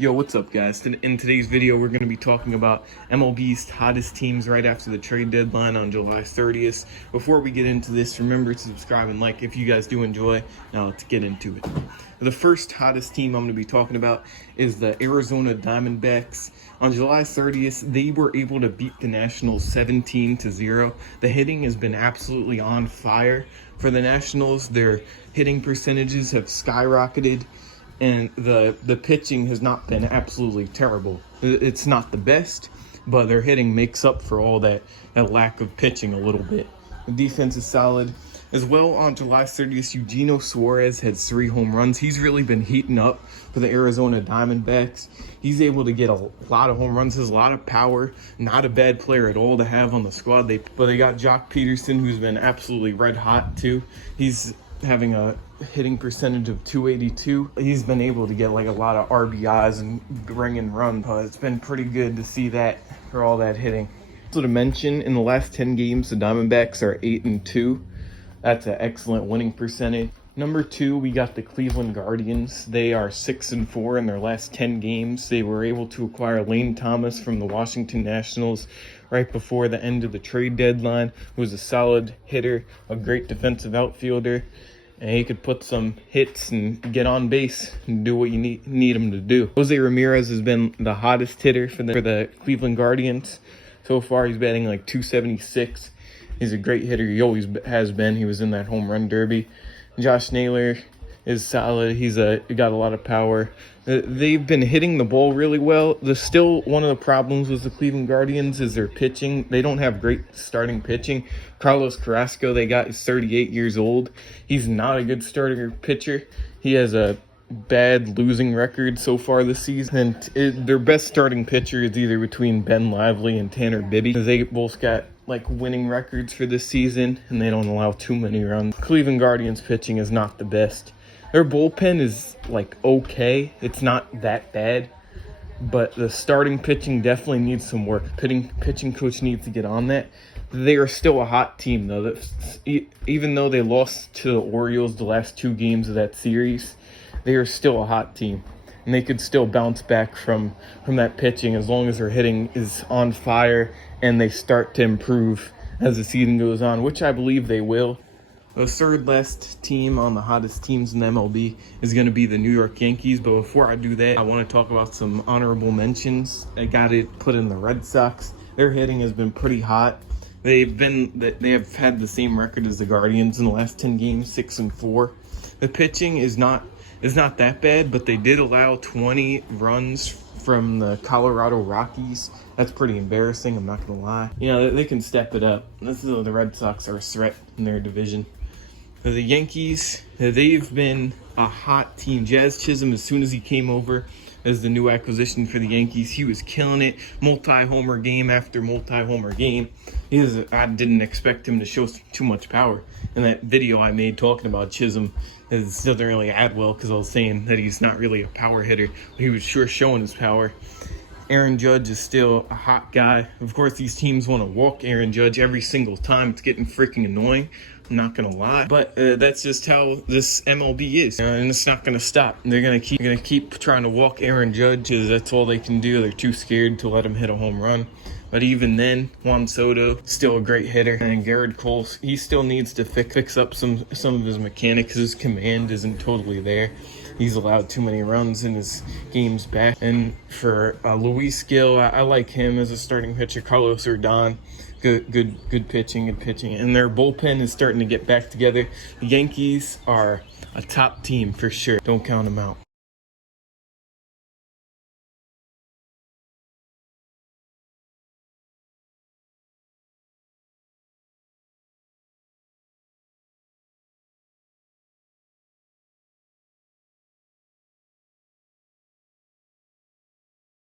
Yo, what's up, guys? In today's video, we're going to be talking about MLB's hottest teams right after the trade deadline on July 30th. Before we get into this, remember to subscribe and like if you guys do enjoy. Now let's get into it. The first hottest team I'm going to be talking about is the Arizona Diamondbacks. On July 30th, they were able to beat the Nationals 17-0. The hitting has been absolutely on fire for the Nationals. Their hitting percentages have skyrocketed. And the pitching has not been absolutely terrible. It's not the best, but their hitting makes up for all that lack of pitching a little bit. The defense is solid. As well, on July 30th, Eugenio Suarez had 3 home runs. He's really been heating up for the Arizona Diamondbacks. He's able to get a lot of home runs, has a lot of power. Not a bad player at all to have on the squad. But they got Jock Peterson, who's been absolutely red hot too. He's having a hitting percentage of .282. He's been able to get like a lot of RBIs and bring in runs. It's been pretty good to see that for all that hitting. So to mention, in the last 10 games, the Diamondbacks are 8-2. That's an excellent winning percentage. Number 2, we got the Cleveland Guardians. They are 6-4 in their last 10 games. They were able to acquire Lane Thomas from the Washington Nationals right before the end of the trade deadline, who was a solid hitter, a great defensive outfielder, and he could put some hits and get on base and do what you need him to do. Jose Ramirez has been the hottest hitter for the Cleveland Guardians. So far, he's batting like .276. He's a great hitter. He always has been. He was in that home run derby. Josh Naylor is solid. He's got a lot of power. They've been hitting the ball really well. Still one of the problems with the Cleveland Guardians is their pitching. They don't have great starting pitching. Carlos Carrasco, they got, is 38 years old. He's not a good starter pitcher. He has a bad losing record so far this season. Their best starting pitcher is either between Ben Lively and Tanner Bibby. They both got like winning records for this season, and they don't allow too many runs. Cleveland Guardians pitching is not the best. Their bullpen is like okay. It's not that bad, but the starting pitching definitely needs some work. Pitching coach needs to get on that. They are still a hot team though. Even though they lost to the Orioles the last 2 games of that series, they are still a hot team, and they could still bounce back from that pitching as long as their hitting is on fire and they start to improve as the season goes on, which I believe they will. The third last team on the hottest teams in the MLB is going to be the New York Yankees. But before I do that, I want to talk about some honorable mentions. I got it put in the Red Sox. Their hitting has been pretty hot. They have had the same record as the Guardians in the last 10 games, 6-4. The pitching is not that bad, but they did allow 20 runs from the Colorado Rockies. That's pretty embarrassing, I'm not going to lie. You know, they can step it up. The Red Sox are a threat in their division. The Yankees, they've been a hot team. Jazz Chisholm, as soon as he came over as the new acquisition for the Yankees, he was killing it. Multi-homer game after multi-homer game. I didn't expect him to show too much power. In that video I made talking about Chisholm, it doesn't really add well because I was saying that he's not really a power hitter. But he was sure showing his power. Aaron Judge is still a hot guy. Of course, these teams want to walk Aaron Judge every single time. It's getting freaking annoying. I'm not gonna lie, but that's just how this MLB is, and it's not gonna stop. They're gonna keep trying to walk Aaron Judge, because that's all they can do. They're too scared to let him hit a home run. But even then, Juan Soto, still a great hitter, and Garrett Cole, he still needs to fix up some of his mechanics. His command isn't totally there. He's allowed too many runs in his games back. And for Luis Gil, I like him as a starting pitcher. Carlos Rodon, good pitching, and their bullpen is starting to get back together. The Yankees are a top team for sure. Don't count them out.